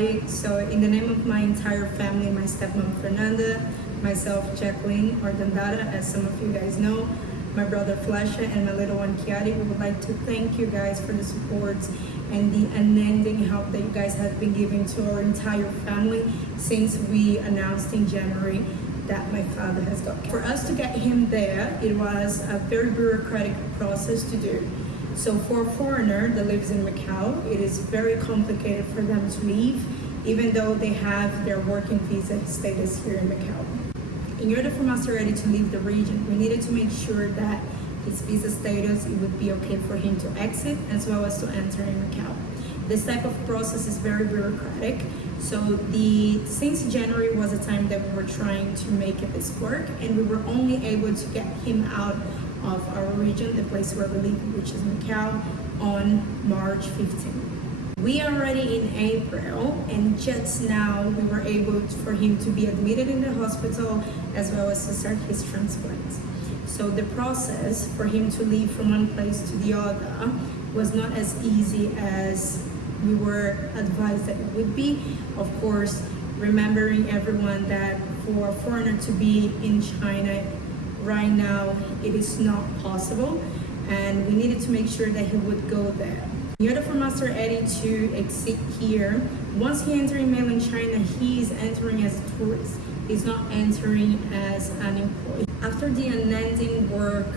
everybody. So in the name of my entire family, my stepmom Fernanda, myself Jacqueline, or Dandara, as some of you guys know, my brother Flasha, and my little one Kiari, we would like to thank you guys for the support and the unending help that you guys have been giving to our entire family since we announced in January that my father has got. For us to get him there, it was a very bureaucratic process to do. So for a foreigner that lives in Macau, it is very complicated for them to leave, even though they have their working visa status here in Macau. In order for Master Eddie to leave the region, we needed to make sure that his visa status, it would be okay for him to exit as well as to enter in Macau. This type of process is very bureaucratic. So since January was a time that we were trying to make this work, and we were only able to get him out of our region, the place where we live, which is Macau, on March 15th. We are already in April, and just now we were able for him to be admitted in the hospital as well as to start his transplant. So the process for him to leave from one place to the other was not as easy as we were advised that it would be. Of course, remembering everyone that for a foreigner to be in China right now, it is not possible, and we needed to make sure that he would go there. In order for Master Eddie to exit here, once he enters mainland China, he is entering as a tourist. He's not entering as an employee. After the unending work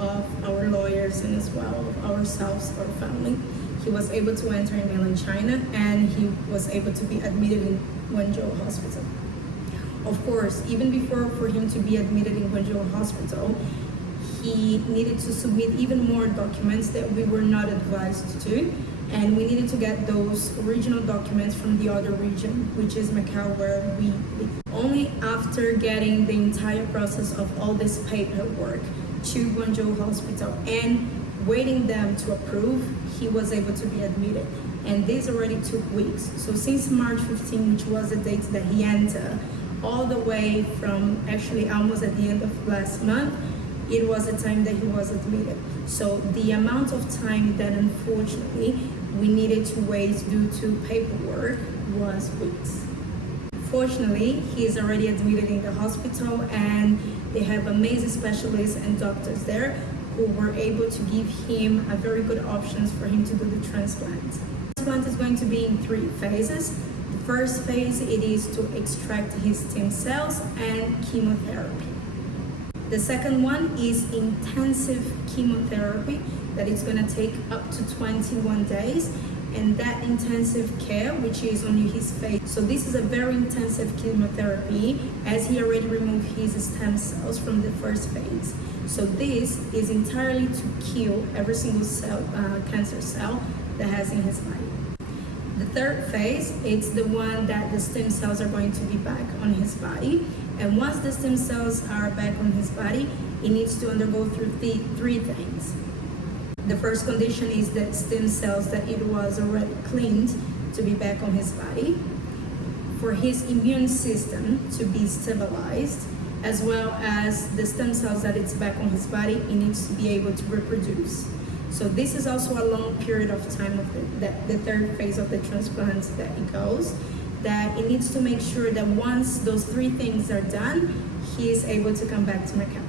of our lawyers and as well of ourselves, our family, he was able to enter in mainland China, and he was able to be admitted in Guangzhou Hospital. Of course, even before for him to be admitted in Guangzhou Hospital, he needed to submit even more documents that we were not advised to, and we needed to get those original documents from the other region, which is Macau, where we live. Only after getting the entire process of all this paperwork to Guangzhou Hospital and waiting them to approve, he was able to be admitted. And this already took weeks. So since March 15, which was the date that he entered, all the way from actually almost at the end of last month, it was the time that he was admitted. So the amount of time that unfortunately we needed to wait due to paperwork was weeks. Fortunately, he is already admitted in the hospital, and they have amazing specialists and doctors there who were able to give him a very good options for him to do the transplant. The transplant is going to be in 3 phases. The first phase, it is to extract his stem cells and chemotherapy. The second one is intensive chemotherapy that is going to take up to 21 days, and that intensive care, which is on his face. So this is a very intensive chemotherapy, as he already removed his stem cells from the first phase. So this is entirely to kill every single cell, cancer cell that has in his body. The third phase, it's the one that the stem cells are going to be back on his body. And once the stem cells are back on his body, he needs to undergo through 3 things. The first condition is that stem cells that it was already cleaned to be back on his body, for his immune system to be stabilized, as well as the stem cells that it's back on his body, it needs to be able to reproduce. So this is also a long period of time of the third phase of the transplant that it goes, that it needs to make sure that once those 3 things are done, he is able to come back to Macau.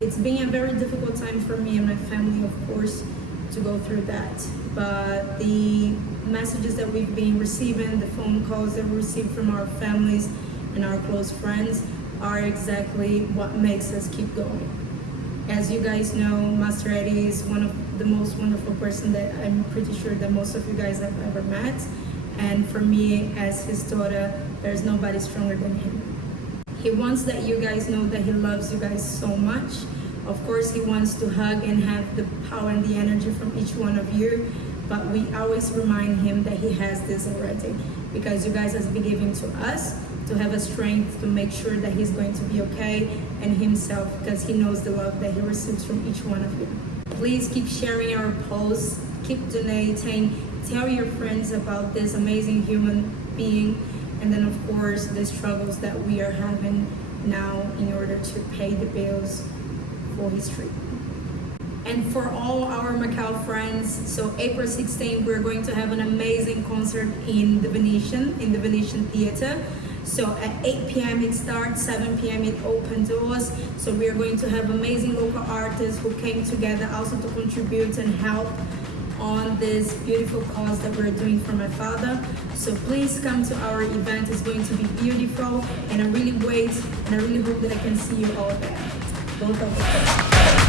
It's been a very difficult time for me and my family, of course, to go through that. But the messages that we've been receiving, the phone calls that we receive from our families and our close friends are exactly what makes us keep going. As you guys know, Master Eddie is one of the most wonderful person that I'm pretty sure that most of you guys have ever met. And for me, as his daughter, there's nobody stronger than him. He wants that you guys know that he loves you guys so much. Of course, he wants to hug and have the power and the energy from each one of you, but we always remind him that he has this already, because you guys have been giving to us to have a strength to make sure that he's going to be okay and himself, because he knows the love that he receives from each one of you. Please keep sharing our posts, keep donating, tell your friends about this amazing human being, and then of course the struggles that we are having now in order to pay the bills for his treatment. And for all our Macau friends, so April 16th, we're going to have an amazing concert in the Venetian Theater. So at 8 p.m. it starts, 7 p.m. it opens doors. So we are going to have amazing local artists who came together also to contribute and help on this beautiful cause that we're doing for my father. So please come to our event. It's going to be beautiful, and I really hope that I can see you all there. Both of us.